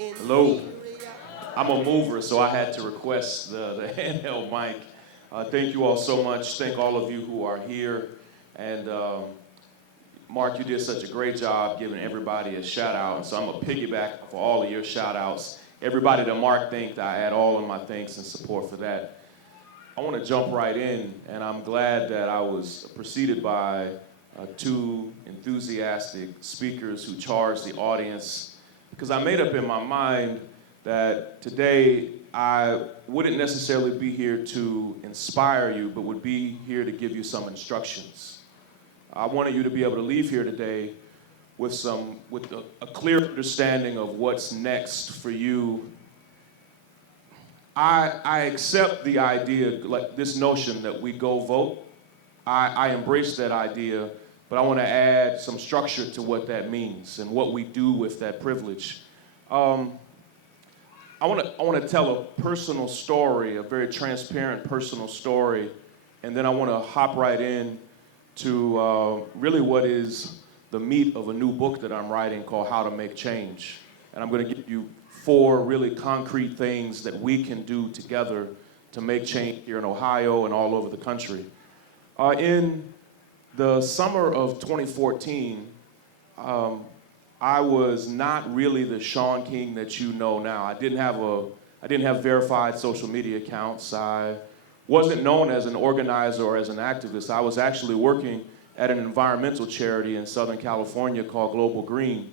Hello. I'm a mover, so I had to request the handheld mic. Thank you all so much. Thank all of you who are here. And Mark, you did such a great job giving everybody a shout out. And so I'm going to piggyback for all of your shout outs. Everybody that Mark thanked, I add all of my thanks and support for that. I want to jump right in, and I'm glad that I was preceded by two enthusiastic speakers who charged the audience, because I made up in my mind that today I wouldn't necessarily be here to inspire you, but would be here to give you some instructions. I wanted you to be able to leave here today with a clear understanding of what's next for you. I accept the idea, like this notion that we go vote. I embrace that idea, but I want to add some structure to what that means and what we do with that privilege. I want to tell a personal story, a very transparent personal story, and then I want to hop right in to really what is the meat of a new book that I'm writing called How to Make Change. And I'm going to give you 4 really concrete things that we can do together to make change here in Ohio and all over the country. In the summer of 2014, I was not really the Shaun King that you know now. I didn't have verified social media accounts. I wasn't known as an organizer or as an activist. I was actually working at an environmental charity in Southern California called Global Green.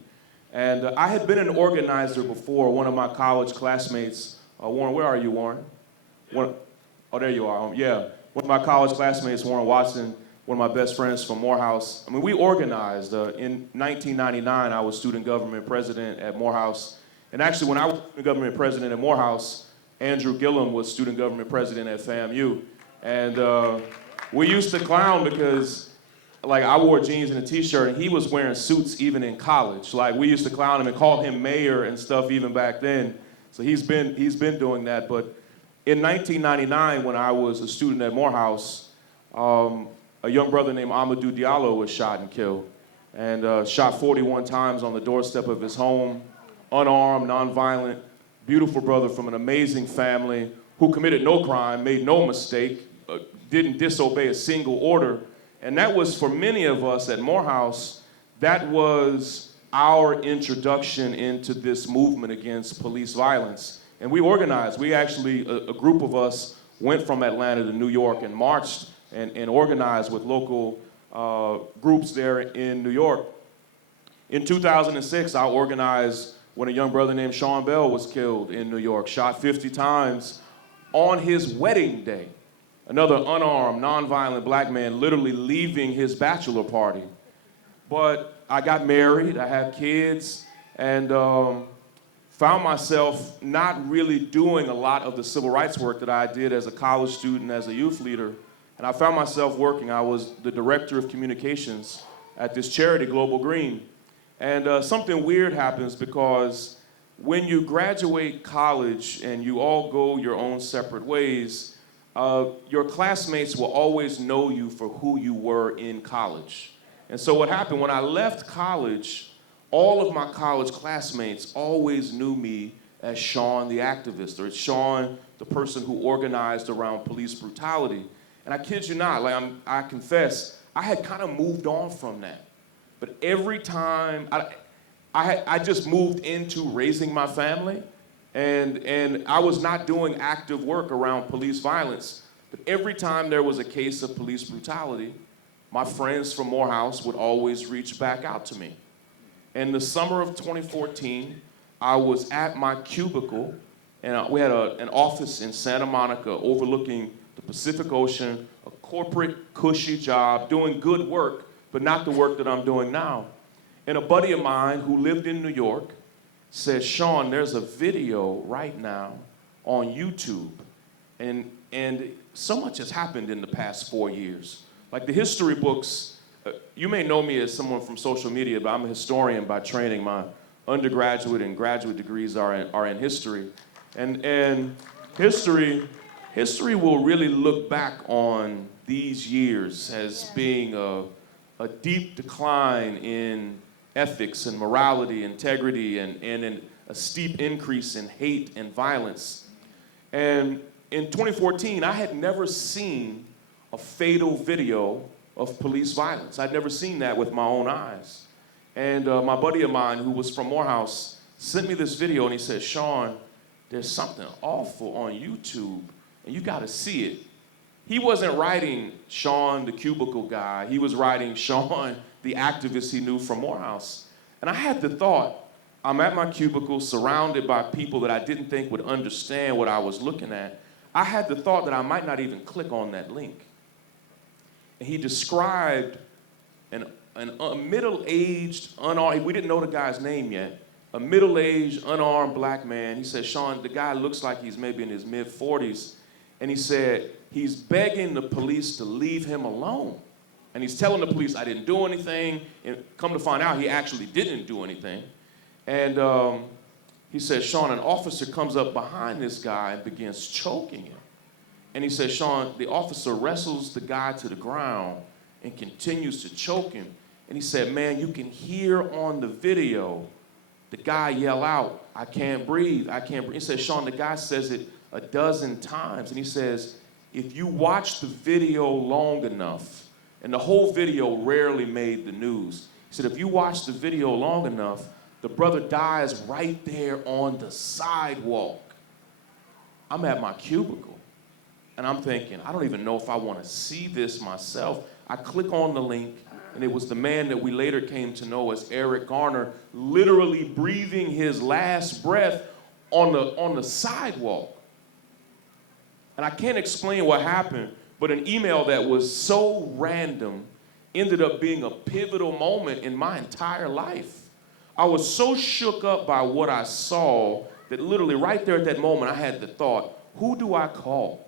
And I had been an organizer before. One of my college classmates, Warren, where are you, Warren? Oh, there you are. Yeah. One of my college classmates, Warren Watson, one of my best friends from Morehouse. I mean, we organized. In 1999, I was student government president at Morehouse. And actually, when I was student government president at Morehouse, Andrew Gillum was student government president at FAMU. And we used to clown because, like, I wore jeans and a t-shirt, and he was wearing suits even in college. Like, we used to clown him and call him mayor and stuff even back then. So he's been doing that. But in 1999, when I was a student at Morehouse, a young brother named Amadou Diallo was shot and killed, and shot 41 times on the doorstep of his home, unarmed, nonviolent, beautiful brother from an amazing family who committed no crime, made no mistake, didn't disobey a single order. And that was, for many of us at Morehouse, that was our introduction into this movement against police violence. And we organized. We actually, a group of us went from Atlanta to New York and marched and organized with local groups there in New York. In 2006, I organized when a young brother named Shaun was killed in New York, shot 50 times on his wedding day. Another unarmed, nonviolent black man literally leaving his bachelor party. But I got married, I had kids, and found myself not really doing a lot of the civil rights work that I did as a college student, as a youth leader. And I found myself working. I was the director of communications at this charity, Global Green. And something weird happens, because when you graduate college and you all go your own separate ways, your classmates will always know you for who you were in college. And so what happened, when I left college, all of my college classmates always knew me as Shaun the activist, or Shaun the person who organized around police brutality. And I kid you not, like I confess, I had kind of moved on from that. But every time, I just moved into raising my family, and I was not doing active work around police violence. But every time there was a case of police brutality, my friends from Morehouse would always reach back out to me. In the summer of 2014, I was at my cubicle, and we had an office in Santa Monica overlooking the Pacific Ocean, a corporate, cushy job, doing good work, but not the work that I'm doing now. And a buddy of mine who lived in New York said, Shaun, there's a video right now on YouTube, and so much has happened in the past 4 years. Like the history books, you may know me as someone from social media, but I'm a historian by training. My undergraduate and graduate degrees are in history. And history will really look back on these years as being a deep decline in ethics and morality, integrity, and a steep increase in hate and violence. And in 2014, I had never seen a fatal video of police violence. I'd never seen that with my own eyes. And my buddy of mine, who was from Morehouse, sent me this video and he said, Shaun, there's something awful on YouTube and you gotta see it. He wasn't writing Shaun, the cubicle guy. He was writing Shaun, the activist he knew from Morehouse. And I had the thought, I'm at my cubicle surrounded by people that I didn't think would understand what I was looking at. I had the thought that I might not even click on that link. And he described a middle-aged, unarmed, we didn't know the guy's name yet, a middle-aged, unarmed black man. He said, Shaun, the guy looks like he's maybe in his mid-40s. And he said, he's begging the police to leave him alone. And he's telling the police, I didn't do anything. And come to find out, he actually didn't do anything. And he said, Shaun, an officer comes up behind this guy and begins choking him. And he said, Shaun, the officer wrestles the guy to the ground and continues to choke him. And he said, man, you can hear on the video the guy yell out, I can't breathe, I can't breathe. He said, Shaun, the guy says it a dozen times. And he says, if you watch the video long enough, and the whole video rarely made the news. He said, if you watch the video long enough, the brother dies right there on the sidewalk. I'm at my cubicle, and I'm thinking, I don't even know if I want to see this myself. I click on the link, and it was the man that we later came to know as Eric Garner, literally breathing his last breath on the sidewalk. And I can't explain what happened, but an email that was so random ended up being a pivotal moment in my entire life. I was so shook up by what I saw that literally right there at that moment I had the thought, who do I call?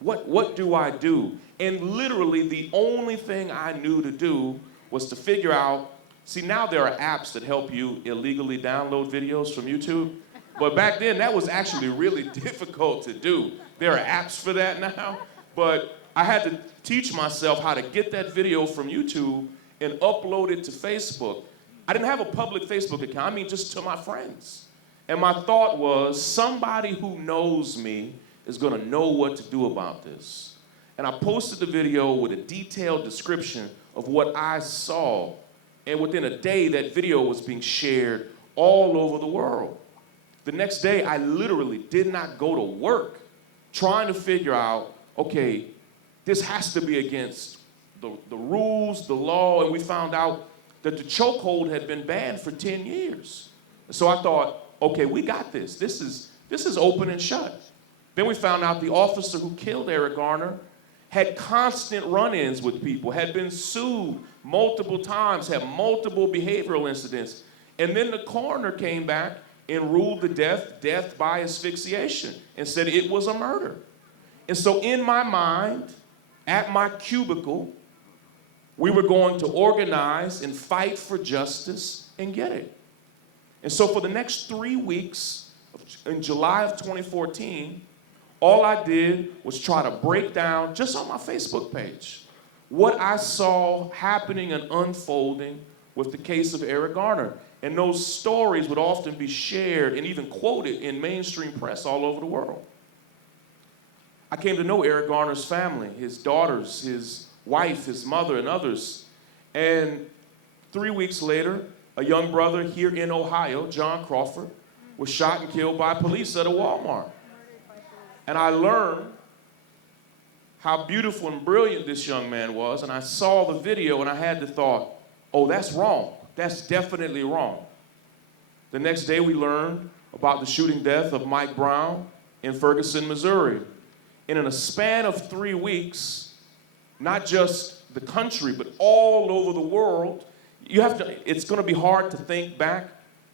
What do I do? And literally the only thing I knew to do was to figure out, see, now there are apps that help you illegally download videos from YouTube. But back then that was actually really difficult to do. There are apps for that now. But I had to teach myself how to get that video from YouTube and upload it to Facebook. I didn't have a public Facebook account, I mean just to my friends. And my thought was, somebody who knows me is gonna know what to do about this. And I posted the video with a detailed description of what I saw. And within a day, that video was being shared all over the world. The next day, I literally did not go to work trying to figure out, okay, this has to be against the rules, the law, and we found out that the chokehold had been banned for 10 years. So I thought, okay, we got this. This is open and shut. Then we found out the officer who killed Eric Garner had constant run-ins with people, had been sued multiple times, had multiple behavioral incidents. And then the coroner came back and ruled the death by asphyxiation and said it was a murder. And so in my mind, at my cubicle, we were going to organize and fight for justice and get it. And so for the next 3 weeks, in July of 2014, all I did was try to break down, just on my Facebook page, what I saw happening and unfolding with the case of Eric Garner. And those stories would often be shared and even quoted in mainstream press all over the world. I came to know Eric Garner's family, his daughters, his wife, his mother, and others. And 3 weeks later, a young brother here in Ohio, John Crawford, was shot and killed by police at a Walmart. And I learned how beautiful and brilliant this young man was, and I saw the video and I had the thought, oh, that's wrong. That's definitely wrong. The next day we learned about the shooting death of Mike Brown in Ferguson, Missouri. And in a span of 3 weeks, not just the country, but all over the world, it's gonna be hard to think back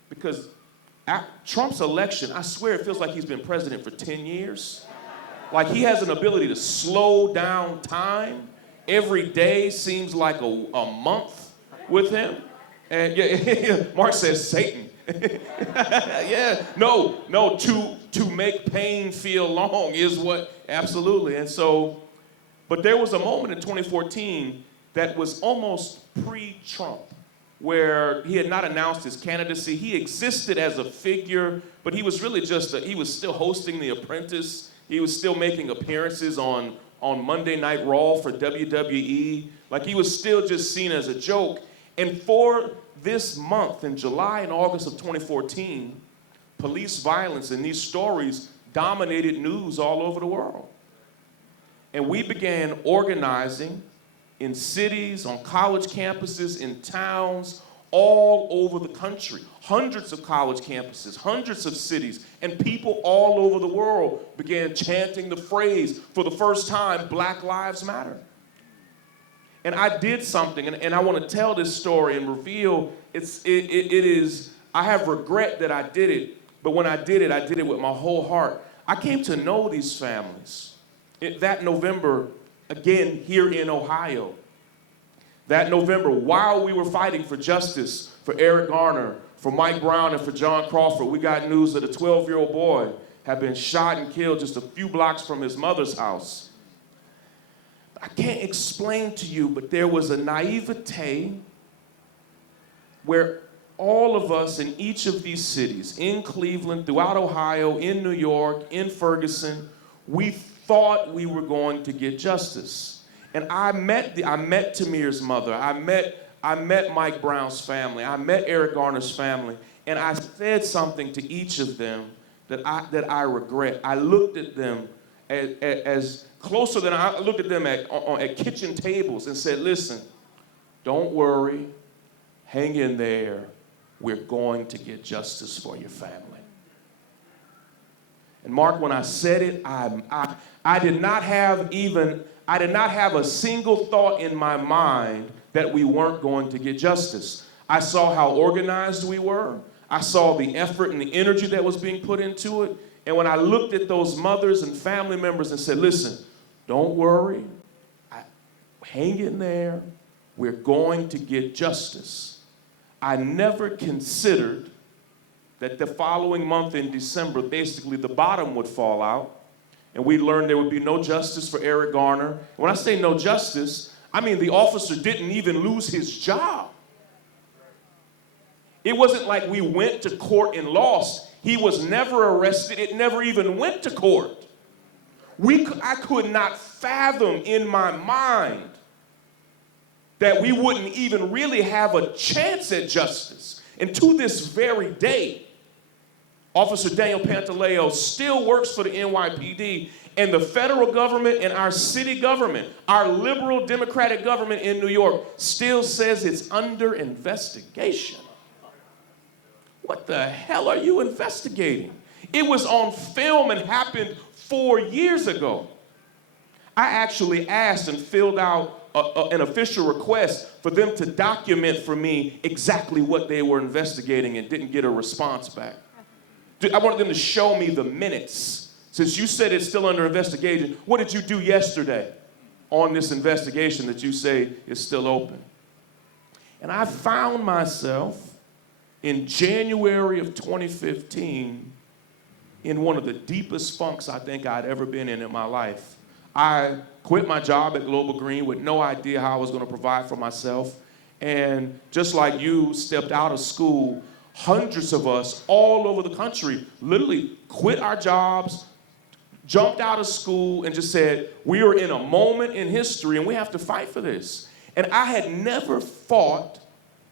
because Trump's election, I swear it feels like he's been president for 10 years. Like he has an ability to slow down time. Every day seems like a month with him. And yeah, Mark says Satan. Yeah, no, to make pain feel long is what, absolutely. And so, but there was a moment in 2014 that was almost pre-Trump. where he had not announced his candidacy. He existed as a figure, but he was really he was still hosting The Apprentice. He was still making appearances on Monday Night Raw for WWE. Like, he was still just seen as a joke. And for this month, in July and August of 2014, police violence and these stories dominated news all over the world. And we began organizing in cities, on college campuses, in towns, all over the country. Hundreds of college campuses, hundreds of cities, and people all over the world began chanting the phrase, for the first time, Black Lives Matter. And I did something, and I want to tell this story and reveal I have regret that I did it, but when I did it with my whole heart. I came to know these families. That November, again, here in Ohio, that November, while we were fighting for justice for Eric Garner, for Mike Brown, and for John Crawford, we got news that a 12-year-old boy had been shot and killed just a few blocks from his mother's house. I can't explain to you, but there was a naivete where all of us in each of these cities, in Cleveland, throughout Ohio, in New York, in Ferguson, we thought we were going to get justice. And I met Tamir's mother. I met Mike Brown's family. I met Eric Garner's family. And I said something to each of them that I regret. I looked at them as closer than I looked at them at kitchen tables and said, listen, don't worry, hang in there. We're going to get justice for your family. And Mark, when I said it, I did not have a single thought in my mind that we weren't going to get justice. I saw how organized we were. I saw the effort and the energy that was being put into it. And when I looked at those mothers and family members and said, listen, don't worry, hang in there, we're going to get justice. I never considered that the following month in December, basically the bottom would fall out, and we learned there would be no justice for Eric Garner. When I say no justice, I mean the officer didn't even lose his job. It wasn't like we went to court and lost. He was never arrested. It never even went to court. I could not fathom in my mind that we wouldn't even really have a chance at justice. And to this very day, Officer Daniel Pantaleo still works for the NYPD, and the federal government and our city government, our liberal democratic government in New York, still says it's under investigation. What the hell are you investigating? It was on film and happened 4 years ago. I actually asked and filled out an official request for them to document for me exactly what they were investigating and didn't get a response back. I wanted them to show me the minutes. Since you said it's still under investigation, what did you do yesterday on this investigation that you say is still open? And I found myself in January of 2015 in one of the deepest funks I think I'd ever been in my life. I quit my job at Global Green with no idea how I was going to provide for myself. And just like you stepped out of school, hundreds of us all over the country literally quit our jobs, jumped out of school, and just said, we are in a moment in history and we have to fight for this. And I had never fought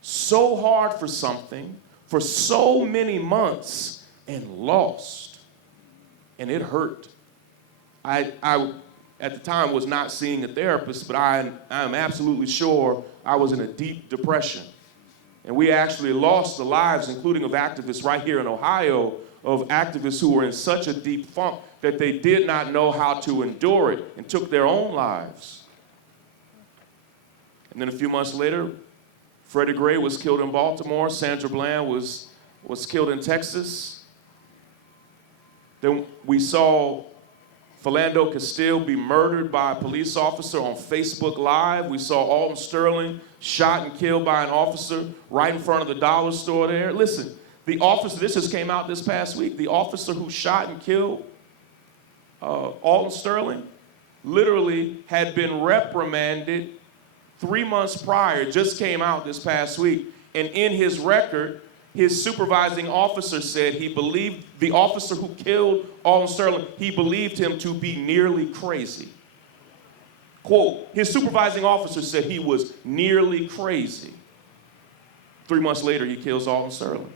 so hard for something for so many months and lost. And it hurt. I at the time was not seeing a therapist, but I am absolutely sure I was in a deep depression. And we actually lost the lives, including of activists right here in Ohio, of activists who were in such a deep funk that they did not know how to endure it and took their own lives. And then a few months later, Freddie Gray was killed in Baltimore. Sandra Bland was killed in Texas. Then we saw Philando Castile be murdered by a police officer on Facebook Live. We saw Alton Sterling shot and killed by an officer right in front of the dollar store there. Listen, the officer, this just came out this past week, the officer who shot and killed Alton Sterling literally had been reprimanded 3 months prior, just came out this past week. And in his record, his supervising officer said he believed the officer who killed Alton Sterling, he believed him to be nearly crazy. Quote, his supervising officer said he was nearly crazy. 3 months later, he kills Alton Sterling.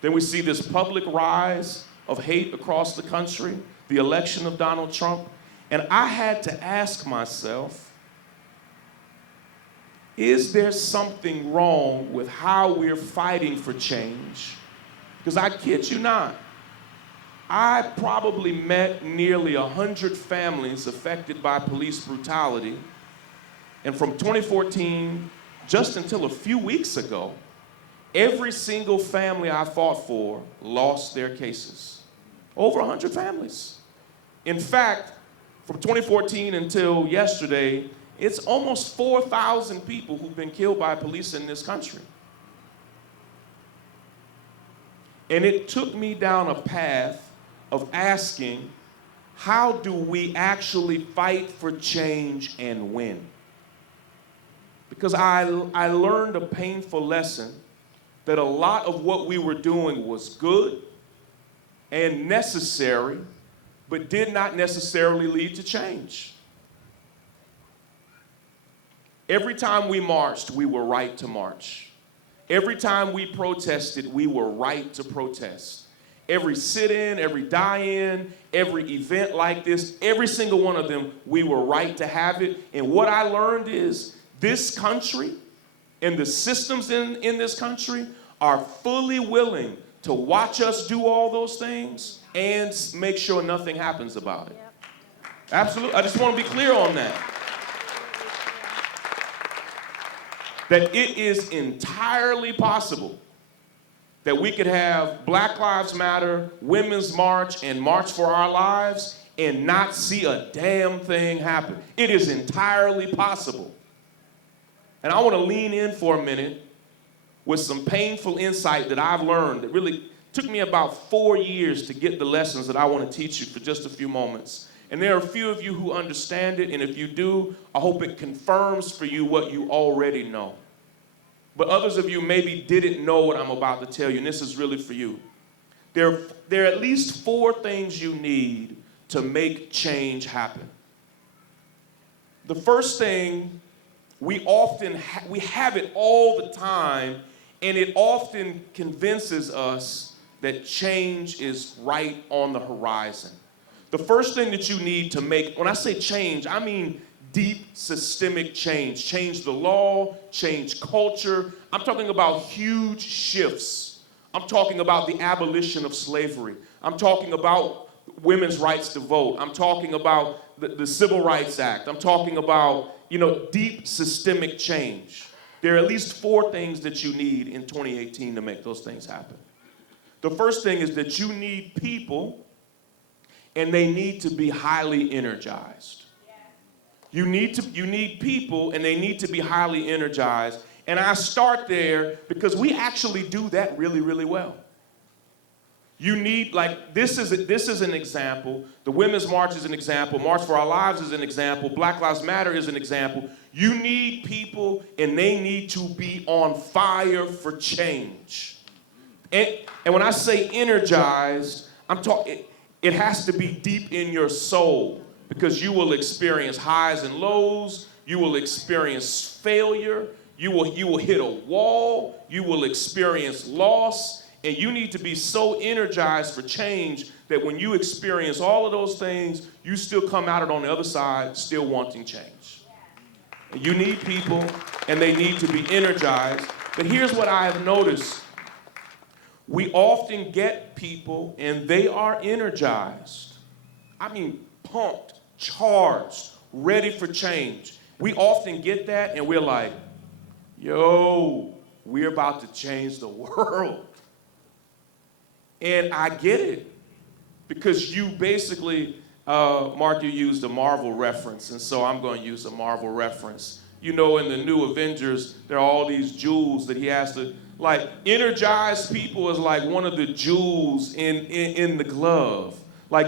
Then we see this public rise of hate across the country, the election of Donald Trump, and I had to ask myself, is there something wrong with how we're fighting for change? Because I kid you not, I probably met nearly 100 families affected by police brutality, and from 2014, just until a few weeks ago, every single family I fought for lost their cases. Over 100 families. In fact, from 2014 until yesterday, it's almost 4,000 people who've been killed by police in this country. And it took me down a path of asking, how do we actually fight for change and win? Because I learned a painful lesson that a lot of what we were doing was good and necessary, but did not necessarily lead to change. Every time we marched, we were right to march. Every time we protested, we were right to protest. Every sit-in, every die-in, every event like this, every single one of them, we were right to have it. And what I learned is this country and the systems in this country are fully willing to watch us do all those things and make sure nothing happens about it. Yep. Absolutely. I just want to be clear on that. That it is entirely possible that we could have Black Lives Matter, Women's March, and March for Our Lives and not see a damn thing happen. It is entirely possible. And I want to lean in for a minute with some painful insight that I've learned that really took me about 4 years to get the lessons that I want to teach you for just a few moments. And there are a few of you who understand it, and if you do, I hope it confirms for you what you already know. But others of you maybe didn't know what I'm about to tell you, and this is really for you. There are at least 4 things you need to make change happen. The first thing, we have it all the time, and it often convinces us that change is right on the horizon. The first thing that you need to make, when I say change, I mean deep systemic change. Change the law, change culture. I'm talking about huge shifts. I'm talking about the abolition of slavery. I'm talking about women's rights to vote. I'm talking about the Civil Rights Act. I'm talking about, deep systemic change. There are at least 4 things that you need in 2018 to make those things happen. The first thing is that you need people, and they need to be highly energized. You need people, and they need to be highly energized. And I start there because we actually do that really, really well. You need, this is an example. The Women's March is an example. March for Our Lives is an example. Black Lives Matter is an example. You need people, and they need to be on fire for change. And when I say energized, I'm talking, it has to be deep in your soul, because you will experience highs and lows. You will experience failure. You will hit a wall. You will experience loss. And you need to be so energized for change that when you experience all of those things, you still come out on the other side still wanting change. And you need people, and they need to be energized. But here's what I have noticed. We often get people, and they are energized. I mean, pumped, charged, ready for change. We often get that, and we're like, yo, we're about to change the world. And I get it, because you basically, Mark, you used a Marvel reference, and so I'm going to use a Marvel reference. In the new Avengers, there are all these jewels that he has to, energize people is like one of the jewels in the glove.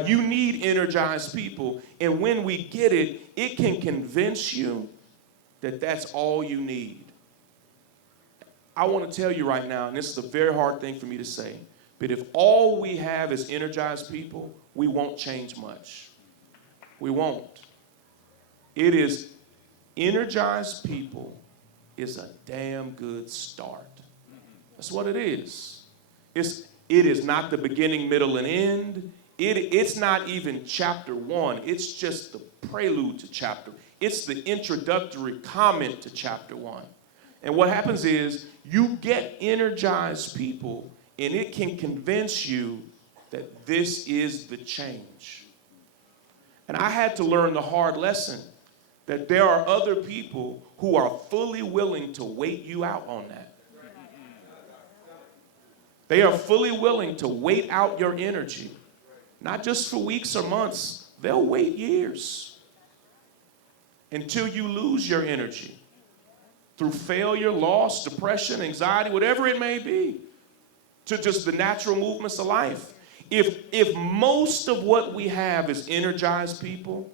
You need energized people, and when we get it, it can convince you that that's all you need. I want to tell you right now, and this is a very hard thing for me to say, but if all we have is energized people, we won't change much. We won't. It is energized people is a damn good start. That's what it is. It is not the beginning, middle, and end. It's not even chapter 1. It's just the prelude to chapter. It's the introductory comment to chapter 1. And what happens is you get energized people, and it can convince you that this is the change. And I had to learn the hard lesson that there are other people who are fully willing to wait you out on that. They are fully willing to wait out your energy, not just for weeks or months. They'll wait years until you lose your energy through failure, loss, depression, anxiety, whatever it may be, to just the natural movements of life. If most of what we have is energized people,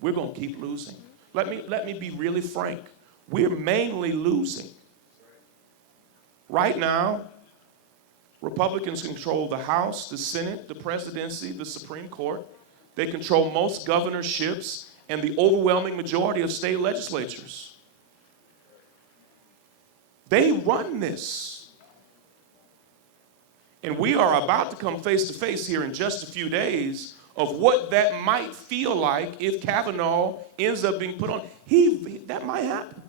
we're going to keep losing. Let me be really frank. We're mainly losing. Right now, Republicans control the House, the Senate, the presidency, the Supreme Court. They control most governorships and the overwhelming majority of state legislatures. They run this. And we are about to come face to face here in just a few days of what that might feel like if Kavanaugh ends up being put on. That might happen.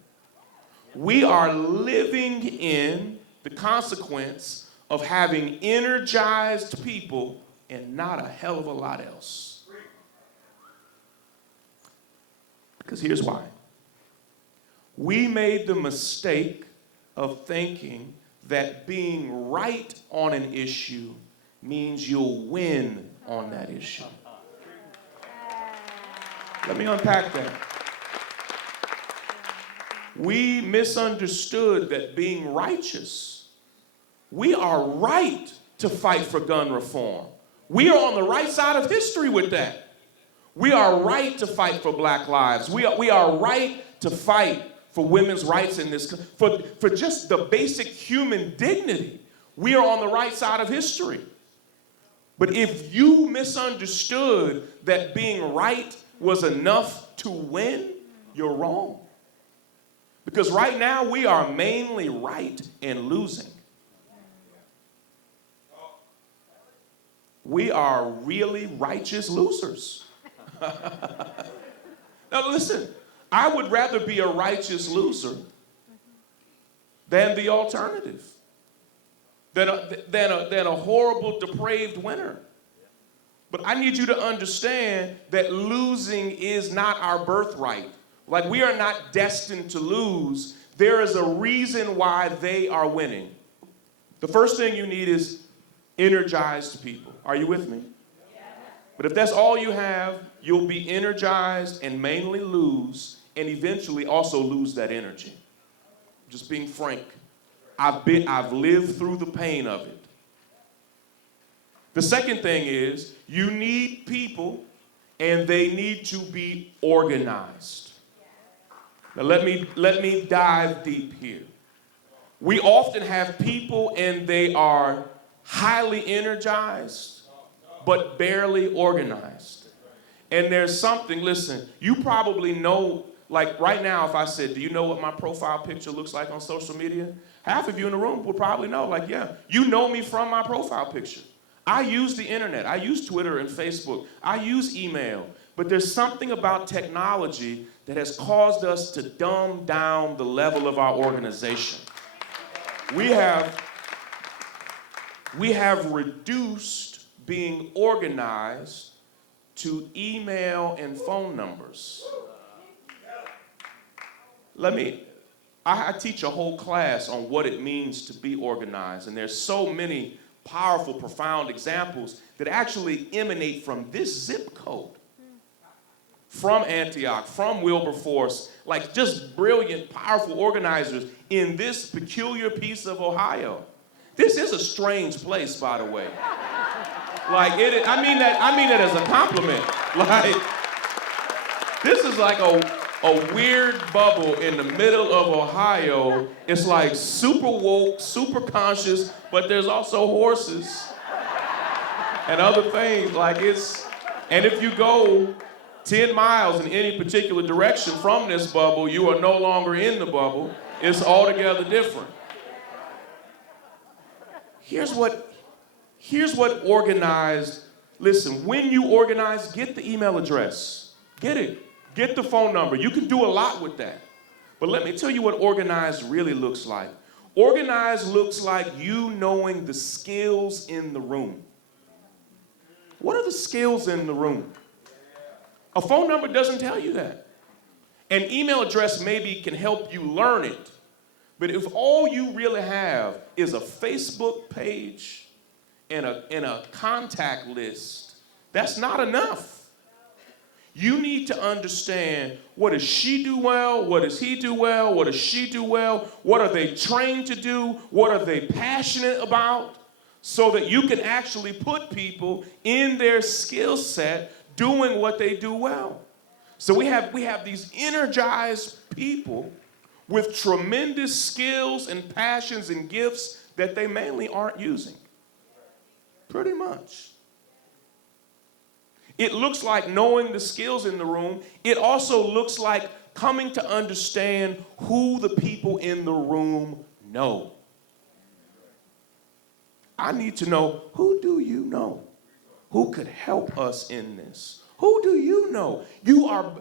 We are living in the consequence of having energized people and not a hell of a lot else. Because here's why. We made the mistake of thinking that being right on an issue means you'll win on that issue. Let me unpack that. We misunderstood that being righteous, we are right to fight for gun reform. We are on the right side of history with that. We are right to fight for black lives. We are right to fight for women's rights in this country, for just the basic human dignity. We are on the right side of history. But if you misunderstood that being right was enough to win, you're wrong. Because right now we are mainly right and losing. We are really righteous losers. Now listen, I would rather be a righteous loser than the alternative, than a horrible, depraved winner. But I need you to understand that losing is not our birthright. Like, we are not destined to lose. There is a reason why they are winning. The first thing you need is energized people. Are you with me? Yeah. But if that's all you have, you'll be energized and mainly lose, and eventually also lose that energy. Just being frank. I've lived through the pain of it. The second thing is you need people, and they need to be organized. Now let me dive deep here. We often have people and they are highly energized, but barely organized. And there's something, listen, you probably know, like right now if I said, do you know what my profile picture looks like on social media? Half of you in the room would probably know, like, yeah, you know me from my profile picture. I use the internet. I use Twitter and Facebook. I use email. But there's something about technology that has caused us to dumb down the level of our organization. We have reduced being organized to email and phone numbers. I teach a whole class on what it means to be organized, and there's so many powerful, profound examples that actually emanate from this zip code. From Antioch, from Wilberforce, like just brilliant, powerful organizers in this peculiar piece of Ohio. This is a strange place, by the way. Like, I mean that as a compliment. Like, this is like a weird bubble in the middle of Ohio. It's like super woke, super conscious, but there's also horses and other things. And if you go 10 miles in any particular direction from this bubble, you are no longer in the bubble. It's altogether different. Here's what organized, listen, when you organize, get the email address. Get it. Get the phone number. You can do a lot with that. But let me tell you what organized really looks like. Organized looks like you knowing the skills in the room. What are the skills in the room? A phone number doesn't tell you that. An email address maybe can help you learn it. But if all you really have is a Facebook page and a contact list, that's not enough. You need to understand, what does she do well? What does he do well? What does she do well? What are they trained to do? What are they passionate about? So that you can actually put people in their skill set doing what they do well. So we have these energized people with tremendous skills and passions and gifts that they mainly aren't using. Pretty much. It looks like knowing the skills in the room. It also looks like coming to understand who the people in the room know. I need to know, who do you know? Who could help us in this? Who do you know? You are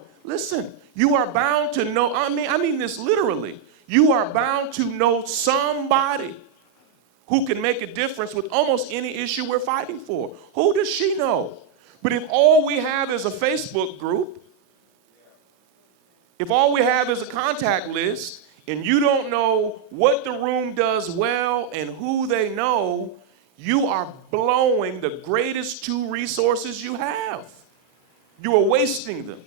bound to know, I mean this literally. You are bound to know somebody who can make a difference with almost any issue we're fighting for. Who does she know? But if all we have is a Facebook group, if all we have is a contact list, and you don't know what the room does well and who they know, you are blowing the greatest two resources you have. You are wasting them.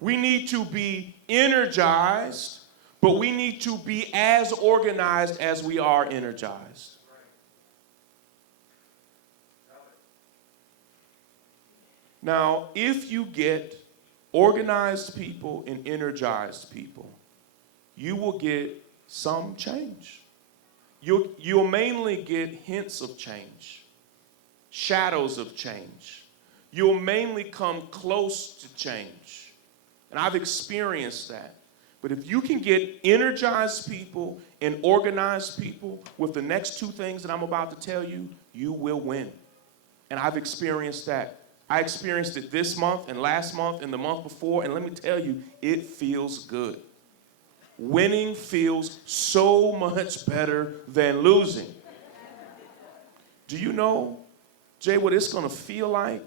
We need to be energized, but we need to be as organized as we are energized. Now, if you get organized people and energized people, you will get some change. You'll mainly get hints of change, shadows of change. You'll mainly come close to change. And I've experienced that. But if you can get energized people and organized people with the next two things that I'm about to tell you, you will win. And I've experienced that. I experienced it this month and last month and the month before, and let me tell you, it feels good. Winning feels so much better than losing. Do you know, Jay, what it's going to feel like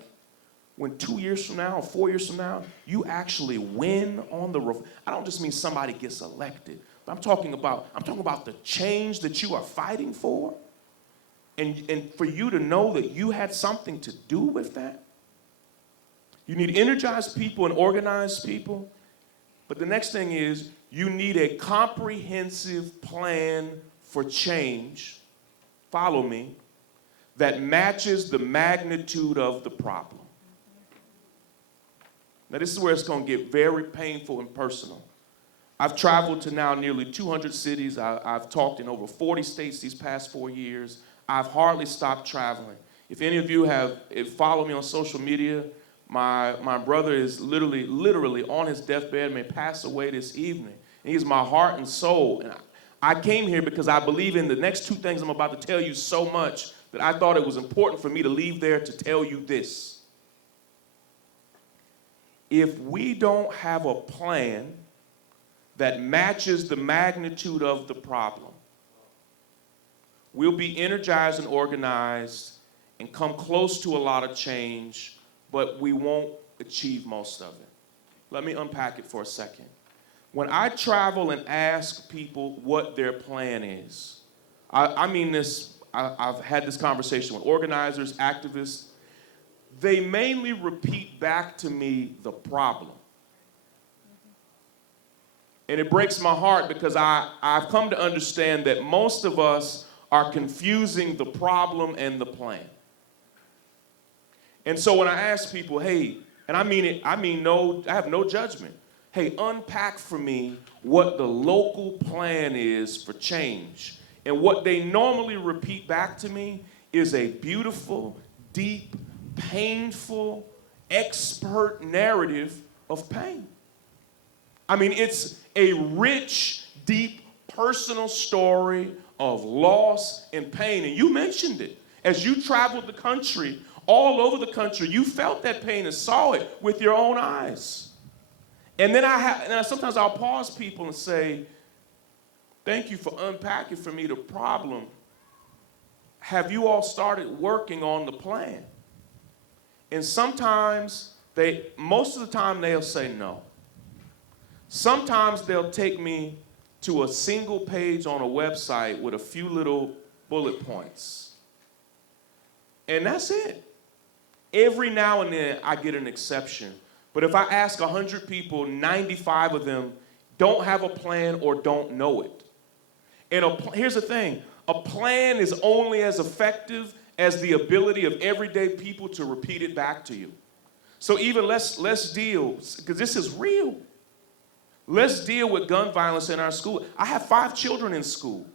when 2 years from now or 4 years from now, you actually win on the roof? I don't just mean somebody gets elected, but I'm talking about the change that you are fighting for, and for you to know that you had something to do with that. You need energized people and organized people. But the next thing is, you need a comprehensive plan for change, follow me, that matches the magnitude of the problem. Now, this is where it's going to get very painful and personal. I've traveled to now nearly 200 cities. I've talked in over 40 states these past 4 years. I've hardly stopped traveling. If any of you follow me on social media, my brother is literally on his deathbed, may pass away this evening. And he's my heart and soul. And I came here because I believe in the next two things I'm about to tell you so much that I thought it was important for me to leave there to tell you this. If we don't have a plan that matches the magnitude of the problem, we'll be energized and organized and come close to a lot of change, but we won't achieve most of it. Let me unpack it for a second. When I travel and ask people what their plan is, I mean this, I've had this conversation with organizers, activists. They mainly repeat back to me the problem. And it breaks my heart because I've come to understand that most of us are confusing the problem and the plan. And so when I ask people, hey, and I mean it, I have no judgment. hey, unpack for me what the local plan is for change. And what they normally repeat back to me is a beautiful, deep, painful, expert narrative of pain. I mean, it's a rich, deep, personal story of loss and pain. And you mentioned it. As you traveled the country, all over the country, you felt that pain and saw it with your own eyes. And then sometimes I'll pause people and say, thank you for unpacking for me the problem. Have you all started working on the plan? And sometimes most of the time they'll say no. Sometimes they'll take me to a single page on a website with a few little bullet points. And that's it. Every now and then I get an exception. But if I ask 100 people, 95 of them don't have a plan or don't know it. And here's the thing, a plan is only as effective as the ability of everyday people to repeat it back to you. So even let's deal, because this is real. Let's deal with gun violence in our school. I have 5 children in school.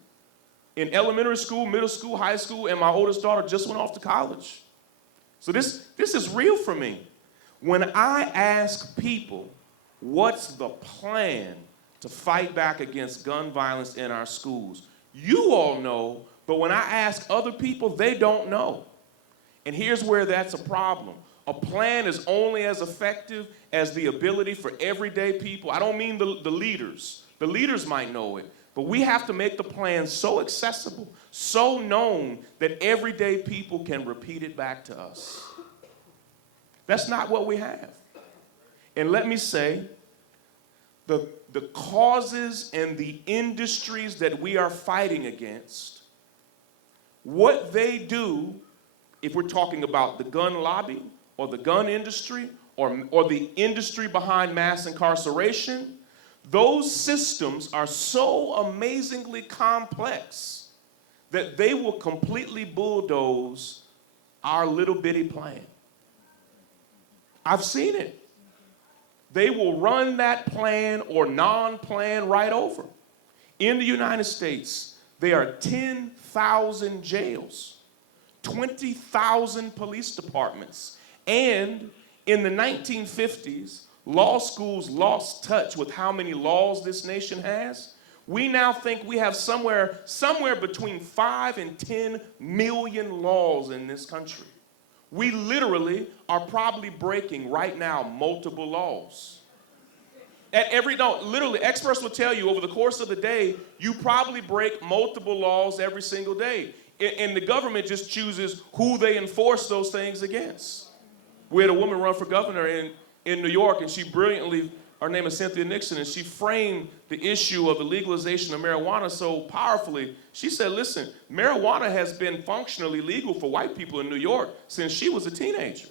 In elementary school, middle school, high school, and my oldest daughter just went off to college. So this is real for me. When I ask people, what's the plan to fight back against gun violence in our schools? You all know, but when I ask other people, they don't know. And here's where that's a problem. A plan is only as effective as the ability for everyday people. I don't mean the leaders. The leaders might know it, but we have to make the plan so accessible, so known that everyday people can repeat it back to us. That's not what we have. And let me say, the causes and the industries that we are fighting against, what they do, if we're talking about the gun lobby or the gun industry or the industry behind mass incarceration, those systems are so amazingly complex that they will completely bulldoze our little bitty plan. I've seen it. They will run that plan or non-plan right over. In the United States, there are 10,000 jails, 20,000 police departments, and in the 1950s, law schools lost touch with how many laws this nation has. We now think we have somewhere between 5 and 10 million laws in this country. We literally are probably breaking right now multiple laws. Literally, experts will tell you over the course of the day, you probably break multiple laws every single day. And the government just chooses who they enforce those things against. We had a woman run for governor in New York, and she brilliantly, her name is Cynthia Nixon, and she framed the issue of the legalization of marijuana so powerfully. She said, listen, marijuana has been functionally legal for white people in New York since she was a teenager.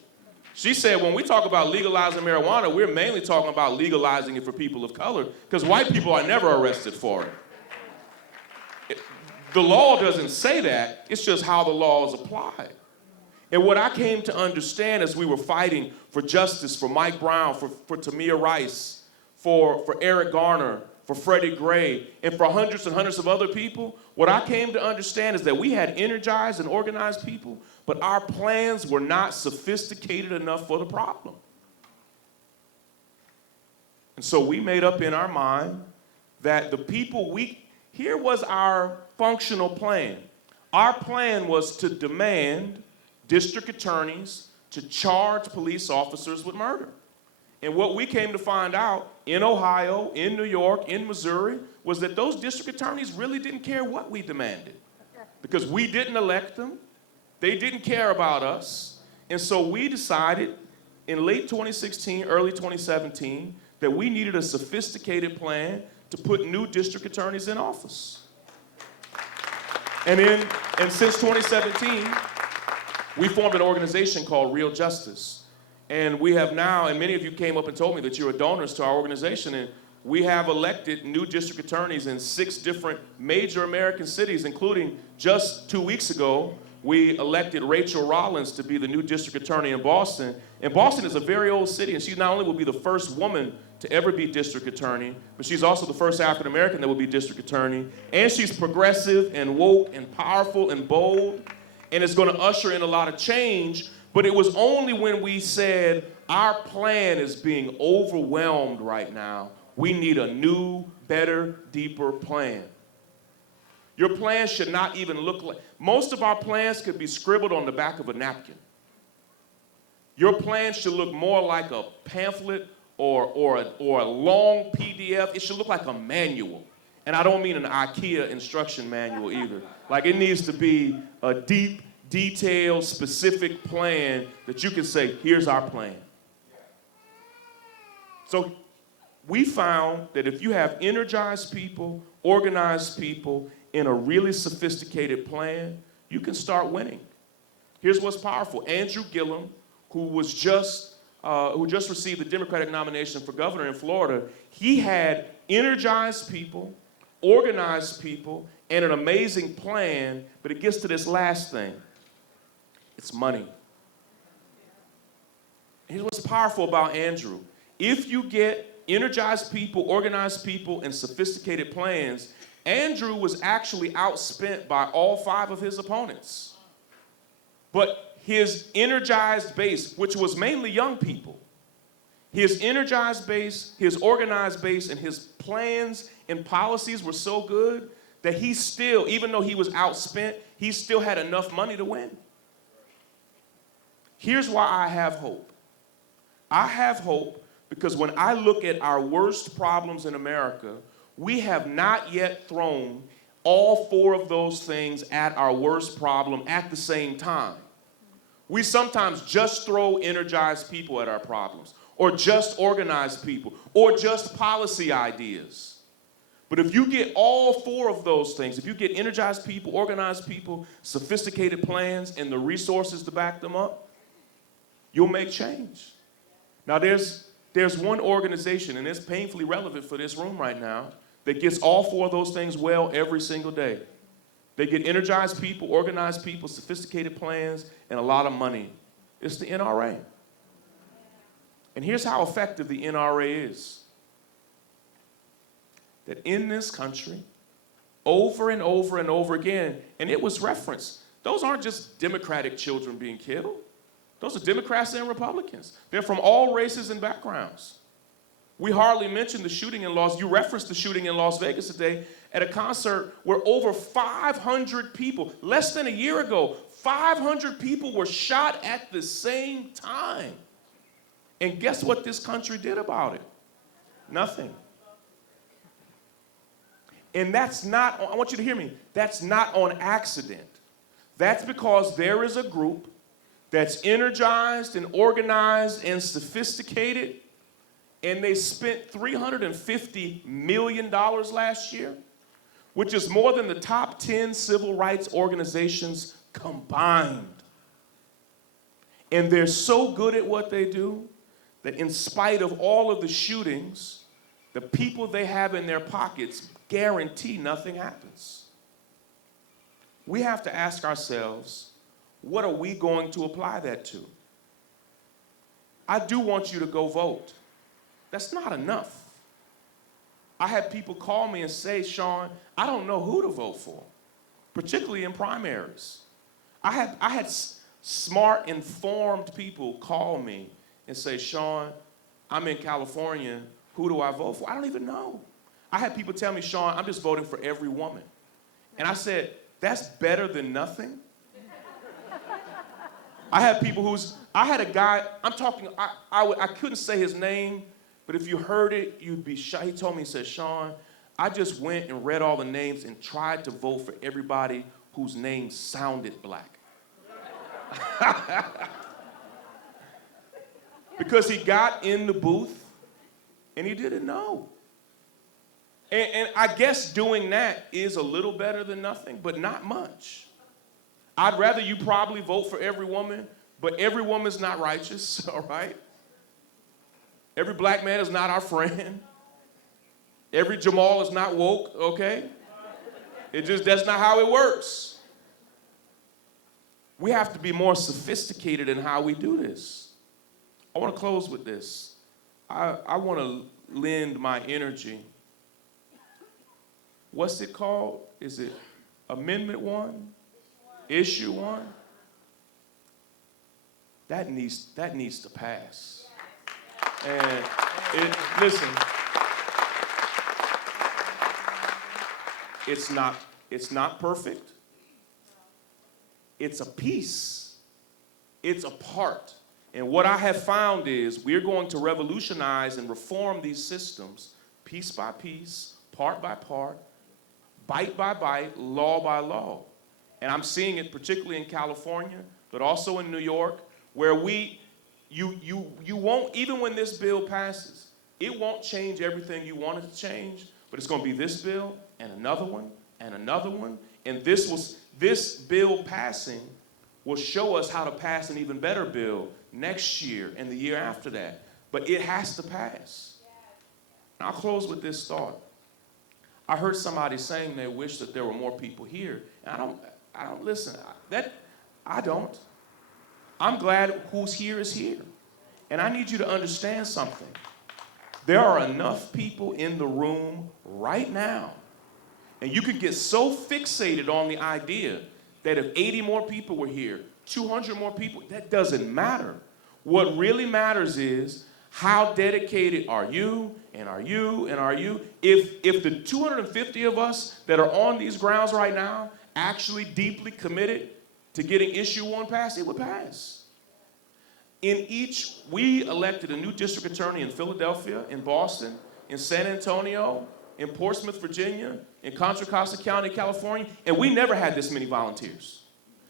She said, when we talk about legalizing marijuana, we're mainly talking about legalizing it for people of color, because white people are never arrested for it. The law doesn't say that, it's just how the law is applied. And what I came to understand as we were fighting for justice, for Mike Brown, for Tamir Rice, for Eric Garner, for Freddie Gray, and for hundreds and hundreds of other people, what I came to understand is that we had energized and organized people, but our plans were not sophisticated enough for the problem. And so we made up in our mind that the people here was our functional plan. Our plan was to demand district attorneys to charge police officers with murder. And what we came to find out in Ohio, in New York, in Missouri, was that those district attorneys really didn't care what we demanded, because we didn't elect them. They didn't care about us. And so we decided in late 2016, early 2017, that we needed a sophisticated plan to put new district attorneys in office. And since 2017, we formed an organization called Real Justice. And we have now, and many of you came up and told me that you are donors to our organization, and we have elected new district attorneys in 6 different major American cities, including just 2 weeks ago, we elected Rachel Rollins to be the new district attorney in Boston. And Boston is a very old city, and she not only will be the first woman to ever be district attorney, but she's also the first African American that will be district attorney. And she's progressive and woke and powerful and bold, and it's going to usher in a lot of change. But it was only when we said, our plan is being overwhelmed right now. We need a new, better, deeper plan. Your plan should not even look like, most of our plans could be scribbled on the back of a napkin. Your plan should look more like a pamphlet or a long PDF. It should look like a manual. And I don't mean an IKEA instruction manual either. Like, it needs to be a deep, detailed, specific plan that you can say, here's our plan. So we found that if you have energized people, organized people, in a really sophisticated plan, you can start winning. Here's what's powerful. Andrew Gillum, who just received the Democratic nomination for governor in Florida, he had energized people, organized people, and an amazing plan, but it gets to this last thing. It's money. Here's what's powerful about Andrew. If you get energized people, organized people, and sophisticated plans, Andrew was actually outspent by all 5 of his opponents. But his energized base, which was mainly young people, his energized base, his organized base, and his plans and policies were so good that he still, even though he was outspent, he still had enough money to win. Here's why I have hope. I have hope because when I look at our worst problems in America, we have not yet thrown all 4 of those things at our worst problem at the same time. We sometimes just throw energized people at our problems, or just organized people, or just policy ideas. But if you get all 4 of those things, if you get energized people, organized people, sophisticated plans, and the resources to back them up, you'll make change. Now there's one organization, and it's painfully relevant for this room right now, that gets all 4 of those things well every single day. They get energized people, organized people, sophisticated plans, and a lot of money. It's the NRA. And here's how effective the NRA is. That in this country, over and over and over again, and it was referenced, those aren't just Democratic children being killed. Those are Democrats and Republicans. They're from all races and backgrounds. We hardly mention the shooting in you referenced the shooting in Las Vegas today at a concert where over 500 people, less than a year ago, 500 people were shot at the same time. And guess what this country did about it? Nothing. And that's not, I want you to hear me, that's not on accident. That's because there is a group that's energized and organized and sophisticated, and they spent $350 million last year, which is more than the top 10 civil rights organizations combined. And they're so good at what they do that in spite of all of the shootings, the people they have in their pockets guarantee nothing happens. We have to ask ourselves, what are we going to apply that to? I do want you to go vote. That's not enough. I had people call me and say, Shaun, I don't know who to vote for, particularly in primaries. I had smart, informed people call me and say, Shaun, I'm in California, who do I vote for? I don't even know. I had people tell me, Shaun, I'm just voting for every woman. And I said, that's better than nothing. I had a guy, I couldn't say his name, but if you heard it, you'd be shocked. He told me, he said, Shaun, I just went and read all the names and tried to vote for everybody whose name sounded black. Because he got in the booth and he didn't know. And I guess doing that is a little better than nothing, but not much. I'd rather you probably vote for every woman, but every woman's not righteous, all right? Every black man is not our friend. Every Jamal is not woke, okay? That's not how it works. We have to be more sophisticated in how we do this. I want to close with this. I want to lend my energy. What's it called? Is it Amendment 1? Issue 1? That needs to pass. And listen, it's not perfect. It's a piece. It's a part. And what I have found is we're going to revolutionize and reform these systems piece by piece, part by part, bite by bite, law by law. And I'm seeing it particularly in California, but also in New York, where you won't, even when this bill passes, it won't change everything you want it to change, but it's going to be this bill and another one and another one. And this bill passing will show us how to pass an even better bill next year and the year after that. But it has to pass. And I'll close with this thought. I heard somebody saying they wish that there were more people here. And I don't listen. I don't. I'm glad who's here is here. And I need you to understand something. There are enough people in the room right now. And you could get so fixated on the idea that if 80 more people were here, 200 more people, that doesn't matter. What really matters is how dedicated are you, and are you, and are you? If the 250 of us that are on these grounds right now actually deeply committed to getting issue 1 passed, it would pass. We elected a new district attorney in Philadelphia, in Boston, in San Antonio, in Portsmouth, Virginia, in Contra Costa County, California, and we never had this many volunteers.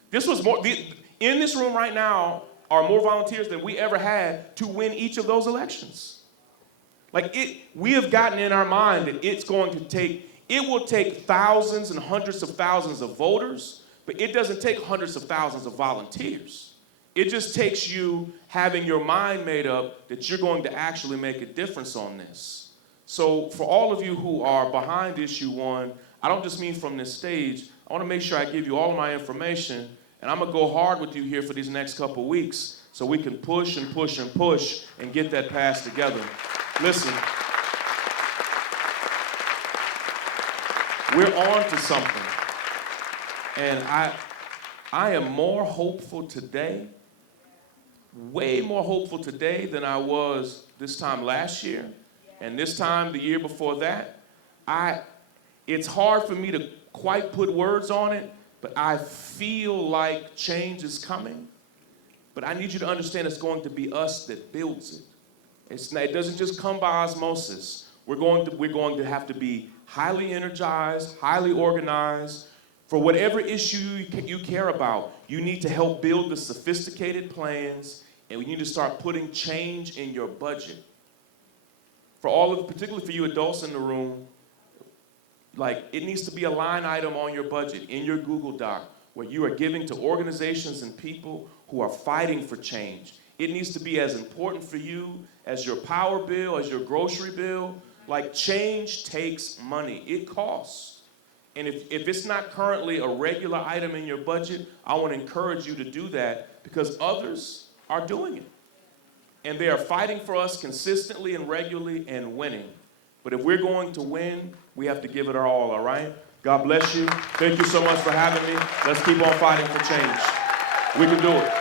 This was more, in this room right now are more volunteers than we ever had to win each of those elections. We have gotten in our mind that it will take thousands and hundreds of thousands of voters, but it doesn't take hundreds of thousands of volunteers. It just takes you having your mind made up that you're going to actually make a difference on this. So for all of you who are behind issue 1, I don't just mean from this stage. I want to make sure I give you all of my information, and I'm going to go hard with you here for these next couple weeks so we can push and push and push and get that passed together. Listen, we're on to something. And I am more hopeful today, way more hopeful today than I was this time last year. And this time, the year before that, it's hard for me to quite put words on it, but I feel like change is coming. But I need you to understand it's going to be us that builds it. It doesn't just come by osmosis. We're going to have to be highly energized, highly organized. For whatever issue you care about, you need to help build the sophisticated plans, and we need to start putting change in your budget. Particularly for you adults in the room, it needs to be a line item on your budget, in your Google Doc, where you are giving to organizations and people who are fighting for change. It needs to be as important for you as your power bill, as your grocery bill. Change takes money. It costs. And if it's not currently a regular item in your budget, I want to encourage you to do that because others are doing it. And they are fighting for us consistently and regularly and winning. But if we're going to win, we have to give it our all right? God bless you. Thank you so much for having me. Let's keep on fighting for change. We can do it.